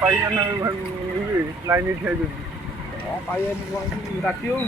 ପାଇବାନା line ଠିଆ ହେଇଛନ୍ତି। ହଁ ପାଇବାନି ରାତି ହଉ।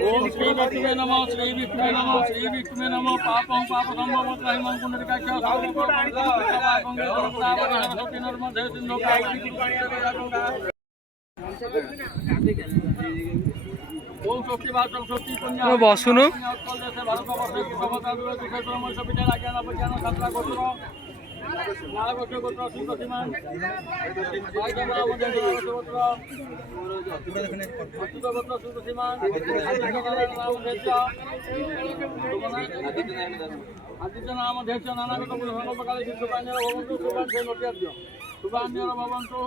ओम श्री विष्णुवे नमः श्री विष्णुवे नमः श्री विष्णुवे नमः पापं पाप संभव त्रयमं पुनरिकाख्य नर्मदे सिंधु ओम स्वस्ति वासव स्वस्ति पुण्य बसुनु भारत वर्ष समता दूर विशेषण मनुष्य विचार ज्ञान विज्ञान छात्रा गोत्र नागोत्र गोत्र श्रीमान आदित्य नाम अध्यक्ष नानागत प्रकाले शुभान्य भवन्तु शुभान्य नोट्याद्य शुभान्य भवन्तु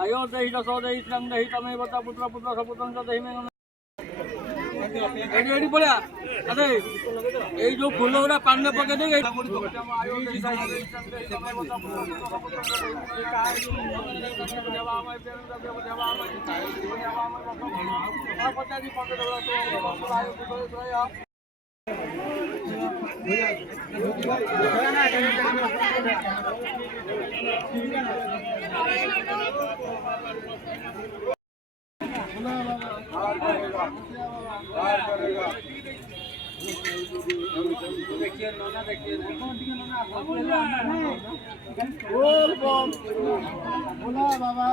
आयो देहि दशो देहि श्रम देहि तमेव पुत्र पुत्र सपुत्रं च देहि मे एडी पड़ा अरे ये जो फूल गुरा पानी में पके देंगे देखिए नोना देखिए बोल बम बोला बाबा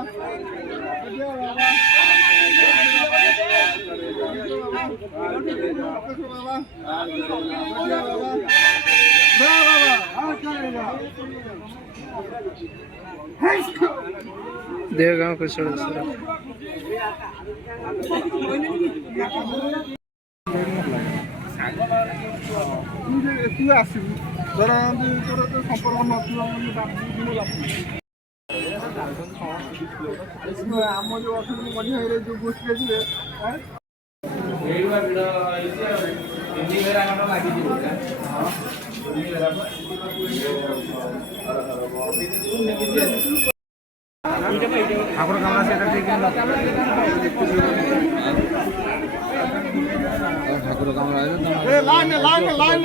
देवगांव को छोड़ तू आसबू धर तोर तो संपर्क नम जो अर्थन मझे जो गोष्ठी जी ठाकुर कमरा से ठाकुर कमरा लाइन लाइन लाइन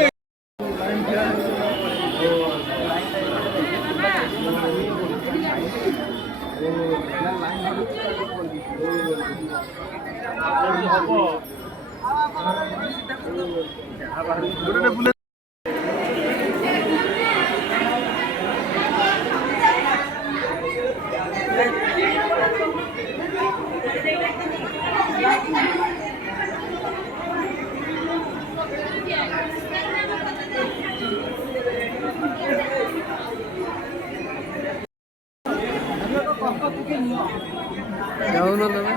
जाओ ना